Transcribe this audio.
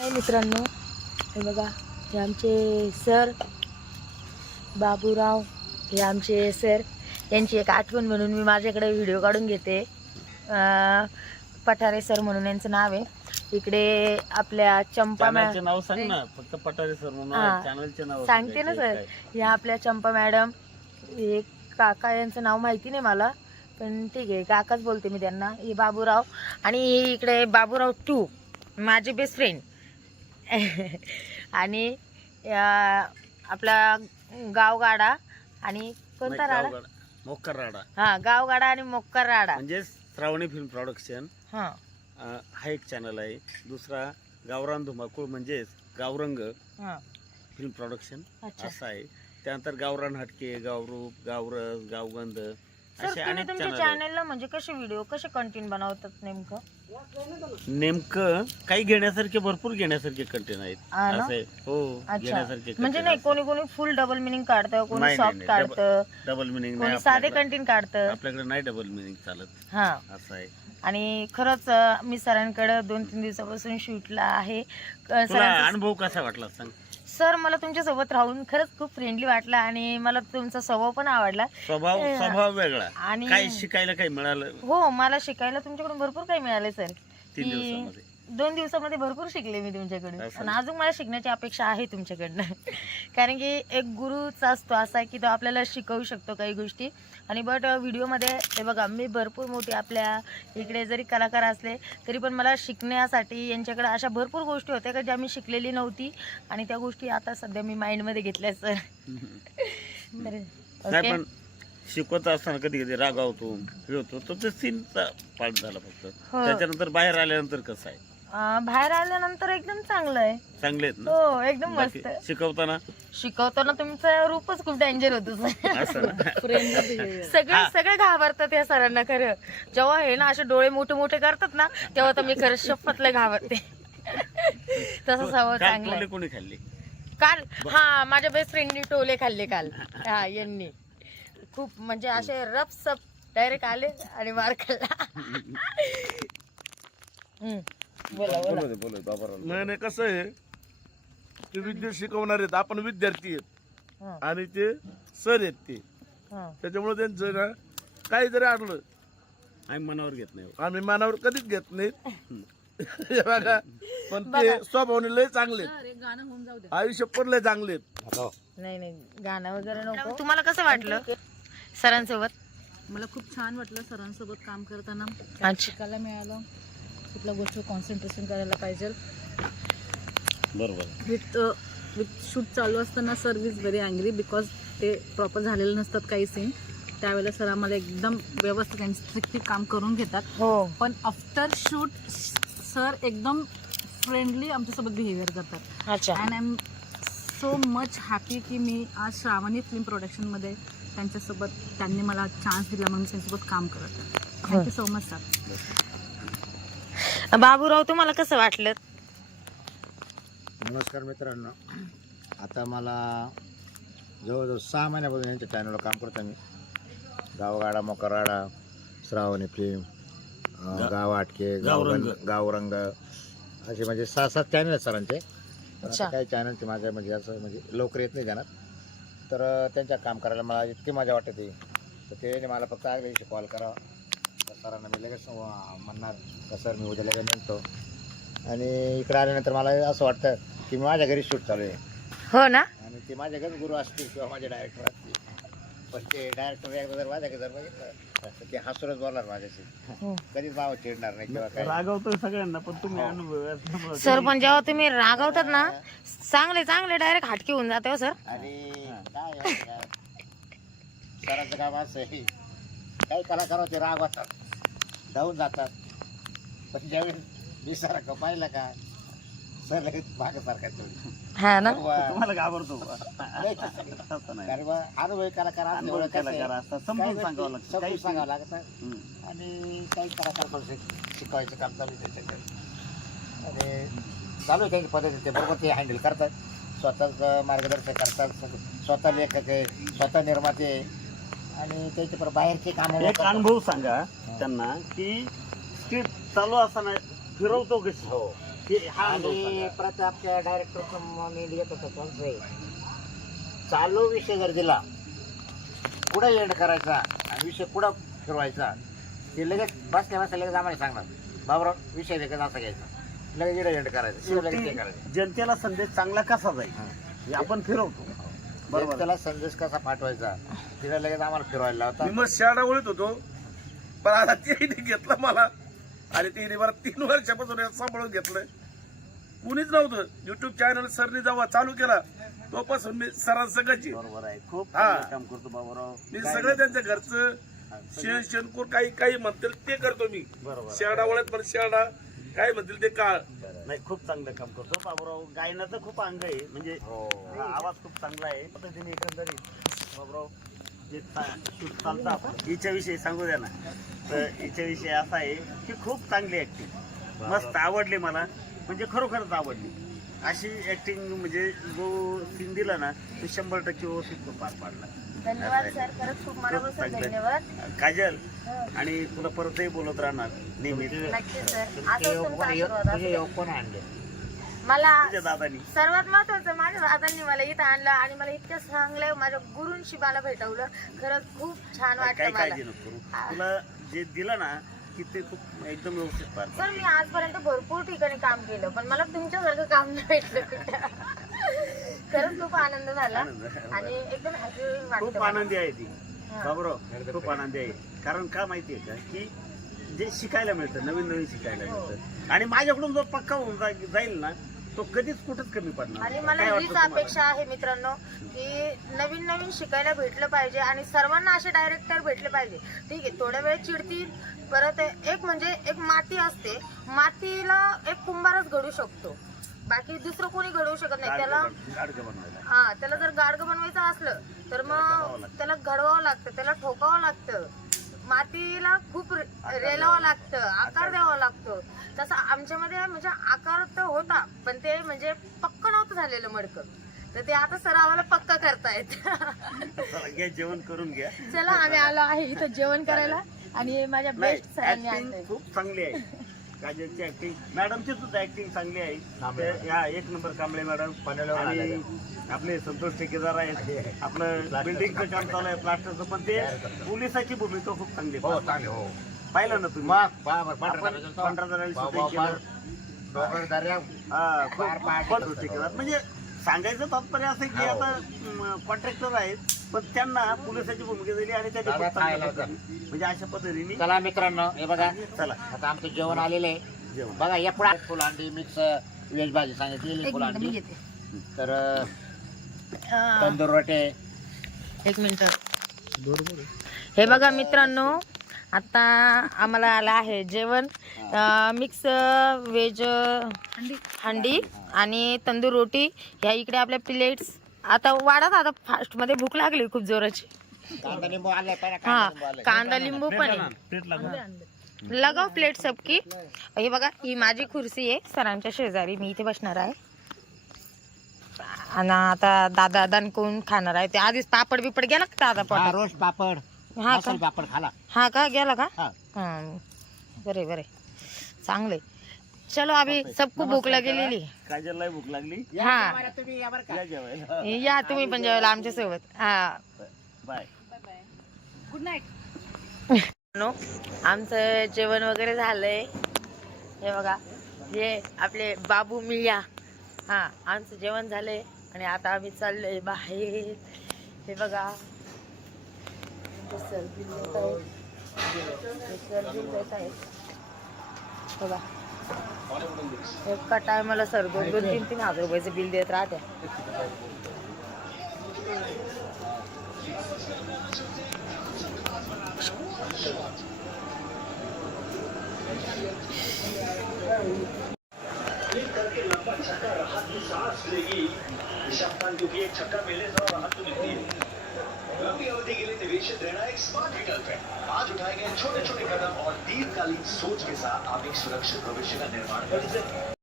हाय मित्रांनो, हे बघा, हे आमचे सर बाबूराव, हे आमचे सर. यांची एक आठवण म्हणून मी माझ्याकडे व्हिडिओ काढून घेते. पठारे सर म्हणून यांचं नाव आहे. इकडे आपल्या चंपा चॅनलचे नाव सांग ना, फक्त पठारे सर म्हणून चॅनलचे नाव सांगते ना सर. ह्या आपल्या चंपा मॅडम, एक काका, यांचं नाव माहिती नाही मला, पण ठीक आहे, काकाच बोलते मी त्यांना. हे बाबूराव, आणि इकडे बाबूराव 2 माझे बेस्ट फ्रेंड. आणि आपला गावगाडा आणि कोणता राडा, मोक्कर राडा. हा, गावगाडा आणि मोक्कर राडा म्हणजे श्रावणी फिल्म प्रोडक्शन हा एक चॅनल आहे. दुसरा गावरान धुमाकूळ म्हणजे गावरंग फिल्म प्रोडक्शन असं आहे. त्यानंतर गावरान हटके, गावरूप, गावरस, गावगंध असे अनेक तुमच्या चॅनलला म्हणजे कसे व्हिडिओ, कसे कंटेंट बनवतात नेमकं काही घेण्यासारखे, भरपूर घेण्यासारखे कंटेंट आहेत. असे हो, घेण्यासारखे म्हणजे नाही, कोणी कोणी फुल डबल मिनिंग काढतं, कोणी सॉफ्ट काढतं, डबल मिनिंग कोणी साधे कंटेंट काढतं. आपल्याकडे नाही डबल मिनिंग चालत. हा, असं आहे. आणि खरंच मी सरांकडे 2-3 दिवसापासून शूटला आहे. अनुभव कसा वाटला सांग सर. मला तुमच्यासोबत राहून खरंच खूप फ्रेंडली वाटलं आणि मला तुमचा स्वभाव पण आवडला. स्वभाव वेगळा आणि काही शिकायला काही मिळालं. हो, मला शिकायला तुमच्याकडून भरपूर काही मिळाले सर. 3 दिवसामध्ये 2 दिवसामध्ये भरपूर शिकले मी तुमच्याकडून. आणि अजून मला शिकण्याची अपेक्षा आहे तुमच्याकडनं. कारण की एक गुरुच असतो असा की तो आपल्याला शिकवू शकतो काही गोष्टी. आणि बट व्हिडिओमध्ये हे बघा, मी भरपूर मोठी आपल्या इकडे जरी कलाकार असले तरी पण मला शिकण्यासाठी यांच्याकडे अशा भरपूर गोष्टी होत्या का ज्या मी शिकलेली नव्हती, आणि त्या गोष्टी आता सध्या मी माइंडमध्ये घेतल्या सर. नाही, पण शिकवत असताना कधी कधी रागावतो, हे होतो, तो ते सीनचा पार्ट झाला फक्त. त्याच्यानंतर बाहेर आल्यानंतर कसं आहे? बाहेर आल्यानंतर एकदम चांगलं आहे. चांगले आहेत ना? हो, एकदम मस्त. शिकवताना तुमचं रूपच खूप डेंजर होतं सगळे घाबरतात या सरांना. खरं जेव्हा हे ना असे डोळे मोठे मोठे करतात ना, तेव्हा तर मी खरं शपथले घाबरते. तसं स्वभाव चांगला आहे. कोणी खाल्ली काल? हा, माझ्या बेस्ट फ्रेंडनी टोले खाल्ले काल. हा, यांनी खूप म्हणजे असे रफ सप डायरेक्ट आले आणि मार खाल्ला. नाही, कसं आहे, ते विद्या शिकवणार आहेत, आपण विद्यार्थी आहेत आणि ते सर आहेत ते. त्याच्यामुळे त्यांचं ना काही जरी आडलं आम्ही मनावर घेत नाही. आम्ही मनावर कधीच घेत नाहीत. बघा, पण ते स्वभावाने लय चांगले, आयुष्य पण लय चांगले. नाही, गाणं वगैरे नको. तुम्हाला कसं वाटलं सरांसोबत? मला खूप छान वाटलं सरांसोबत काम करताना. शिकायला मिळालं, कुठल्या गोष्टीवर कॉन्सन्ट्रेशन करायला पाहिजे. बरोबर. विथ शूट चालू असताना sir is very angry because ते प्रॉपर झालेले नसतात काही सीन. त्यावेळेला सर आम्हाला एकदम व्यवस्थित आणि स्ट्रिक्टली काम करून घेतात. हो, पण आफ्टर शूट सर एकदम फ्रेंडली आमच्यासोबत बिहेवियर करतात. अच्छा. And I am so much happy की मी आज श्रावणी फिल्म प्रोडक्शनमध्ये त्यांनी मला चान्स दिला म्हणून त्यांच्यासोबत काम करत. Thank you so much sir. Baburao, तुम्हाला कसं वाटलं? नमस्कार मित्रांनो, आता मला जवळजवळ 6 महिन्यापासून यांच्या चॅनलवर काम करतो मी. गावगाडा, मोकराडा, श्रावणी फिल्म, गाव आटके, गावरंग असे म्हणजे 6-7 चॅनल आहेत सरांचे. काही चॅनलचे माझ्या म्हणजे असं म्हणजे लवकर येत नाही जाणार, तर त्यांच्या काम करायला मला इतकी मजा वाटते. तर ते मला फक्त आगल्या दिवशी कॉल करावा, तर सरांना मी लगेच म्हणणार का सर मी उद्या लगेच म्हणतो. आणि इकडे आल्यानंतर मला असं वाटतं की माझ्या घरी शूट चालू आहे. हो ना. आणि ते माझ्या घरी गुरु असतील किंवा माझे डायरेक्टर असतील, पण ते डायरेक्टर एकदा जर माझ्याकडे जर बघितलं तर ते हसूनच बोलणार माझ्याशी, कधीच भाव चिडणार नाही किंवा काय. रागावतोय सगळ्यांना, पण तुम्ही अनुभव सर, पण जेव्हा तुम्ही रागवतात ना, चांगले डायरेक्ट हटके होऊन जाते हो सर. आणि काय सरांचं काम असं आहे, काही कलाकार होते रागवतात, धावून जातात, पण ज्यावेळेस मी सरांना पाहिलं का सर लगेच मागे सारखा. हा ना. तुम्हाला घाबरतो अनुभवी कलाकार समजून सांगावं सांगावं लागतं. आणि काही कलाकार शिकवायचं काम चालू आहे त्याच्याकडे, आणि चालू आहे त्यांच्या पद्धतीने. ते बरोबर ते हँडल करतात, स्वतःच मार्गदर्शन करतात, स्वतः लेखक आहे, स्वतः निर्माते आहे, आणि त्याच्या बाहेरचे काम. एक अनुभव सांगा त्यांना की स्क्रिप्ट चालू असताना फिरवतो कशी. हो, आणि परत आपल्या डायरेक्टर मी लिहित होतो त्यांचं आहे. चालू विषय जर दिला कुठं एंड करायचा आणि विषय कुठं फिरवायचा ते लगेच बसल्या लगेच आम्हाला सांगणार बाबरा विषय देखील असा घ्यायचा लगेच इकडे एंड करायचं लगेच ते करायचं. जनतेला संदेश चांगला कसा जाईल हे आपण फिरवतो. बरोबर त्याला संदेश कसा पाठवायचा तिला लगेच आम्हाला फिरवायला लावता. मी मग शाळा ओळीत होतो पण आता तिने घेतलं मला आणि तिने मला 3 वर्षापासून सांभाळून घेतलं. कुणीच नव्हतं. युट्यूब चॅनल सरनी जेव्हा चालू केला तोपासून मी सरांसकची बरोबर आहे. खूप हा. चांगलं काम करतो बाबूराव. मी सगळं त्यांच्या घरचं शेणकूर काही म्हणतील ते करतो मी. बरोबर. शेरडा ओळत पण शेरडा काय म्हणतील ते काळ. नाही खूप चांगलं काम करतो बाबूराव. गायनाचं खूप अंग आहे म्हणजे आवाज खूप चांगला आहे. पद्धतीने एकंदरीत बाबूराव जे शूट चालतं आपण हिच्याविषयी सांगू द्या ना. तर हिच्याविषयी असा आहे की खूप चांगली ऍक्टिंग मस्त आवडली मला. म्हणजे खरोखरच आवडली. अशी ऍक्टिंग म्हणजे जो सीन दिला ना तो 100% व्यवस्थित तो पार पाडला. धन्यवाद सर, खरंच खूप मनापासून धन्यवाद. काजल आणि तुला परतही बोलत राहणार नेहमी नक्कीच सर. असं तुमचा आशीर्वाद असू तुझे द्या. कोण आणले मला तुझ्या दादानी. सर्वात महत्वाचं माझ्या दादांनी मला इथं आणलं आणि मला इतकं चांगलं माझ्या गुरूंशी मला भेटवलं. खरंच खूप छान वाटलं काही मला. काळजी नको करू. तुला जे दिलं ना की ते खूप एकदम व्यवस्थित पार पाडलं. सर मी आजपर्यंत भरपूर ठिकाणी काम केलं पण मला तुमच्यासारखं काम नाही भेटलं कुठं. खरंच खूप आनंद झाला आनंद झाला. आणि एकदम हॅपी खूप वाटतं. आनंदी आहे ती बाबूराव. खूप आनंदी आहे. कारण का माहितीये का की जे शिकायला मिळतं नवीन शिकायला मिळतं आणि माझ्याकडून जो पक्का होऊन जाईल ना तो कधीच कुठंच कमी पडणार. आणि मला काय वाटतं हीच तुम्हाला? अपेक्षा आहे मित्रांनो की नवीन शिकायला भेटलं पाहिजे आणि सर्वांना असे डायरेक्टर भेटले पाहिजे. ठीक आहे थोड्या वेळ चिडतील. परत एक म्हणजे एक माती असते. मातीला एक कुंभारच घडू शकतो. बाकी दुसरं कोणी घडवू शकत नाही. त्याला गाडगं बनवायला. हा त्याला जर गाडगं बनवायचं असलं तर मग त्याला घडवावं लागतं, त्याला ठोकावं लागतं, मातीला खूप रेलावं लागतं, आकार द्यावा लागतो. तसं आमच्यामध्ये म्हणजे आकार तर होता पण ते म्हणजे पक्क नव्हतं झालेलं मडकं. तर ते आता सर आम्हाला पक्का करतायत. चला, घ्या जेवण करून घ्या. चला आम्ही आलो आहे इथं जेवण करायला आणि माझ्या नाही बेस्ट सरांनी आणलंय. ऍक्टिंग खूप चांगली आहे. काजलची ऍक्टिंग मॅडमची सुद्धा ऍक्टिंग चांगली आहे. ते या 1 नंबर कांबळे मॅडम आणि आपले संतोष ठेकेदार आहेत. आपलं बिल्डिंगचं काम चालू आहे प्लास्टरचं पण ते पोलिसाची भूमिका खूप चांगली आहे. हो चांगले हो पाहिलं ना तुम्ही मग पंधरा जणांनी shooting केलं. हा, खूप संतोष ठेकेदार म्हणजे सांगायचं तात्पर्य असं की आता कॉन्ट्रॅक्टर आहेत पण त्यांना पोलिसाची भूमिका दिली आणि त्यांनी खूप चांगलं काम केलं. म्हणजे अशा पद्धतीने चला मित्रांनो हे बघा चला आता आमचं जेवण आलेलं आहे. जेवण बघा या पुढे फुल अंडी मिक्स व्हेज भाजी सांगितलेली फुल अंडी तर तंदूर रोटे. एक मिनिट. हे बघा मित्रांनो आता आम्हाला आलं आहे जेवण मिक्स व्हेज हंडी आणि तंदूर रोटी. ह्या इकडे आपल्या प्लेट्स आता वाढत. आता फास्ट मध्ये भूक लागली खूप जोराची. कांदा लिंबू आले हा कांदा लिंबू पण आहे. लगाव प्लेट सबकी. हे बघा ही माझी खुर्सी आहे सरांच्या शेजारी. मी इथे बसणार आहे आणि आता दादा दणकून खाणार आहे. ते आधीच पापड बिपड गेला का दादा पोटात? रोस्ट पापड हा का मसाला पापड खाला. हा का गेला का? हा. बरे बरे चांगले. चलो अभी सबको भूक लागलेली. काजलला भूक लागली. हा तुम्ही या बरं का. या जेवायला. या तुम्ही पण जेवायला आमच्या सोबत. हा बाय. Good night. आमचं जेवण वगैरे झालंय. हे बघा हे आपले बाबू मिया. हा आमचं जेवण झालंय आणि आता आम्ही चाललोय बाहेर. हे बघा सर बिल देत आहेत. बघा एका टायमाला सर 2-3 रुपयाचं बिल देत राहते. क्योंकि एक छक्का मिलने से राहत तो मिलती है. लंबी अवधि के लिए निवेश देना एक स्मार्ट विकल्प है. आज उठाए गए छोटे छोटे कदम और दीर्घकालीन सोच के साथ आप एक सुरक्षित भविष्य का निर्माण कर सकते हैं.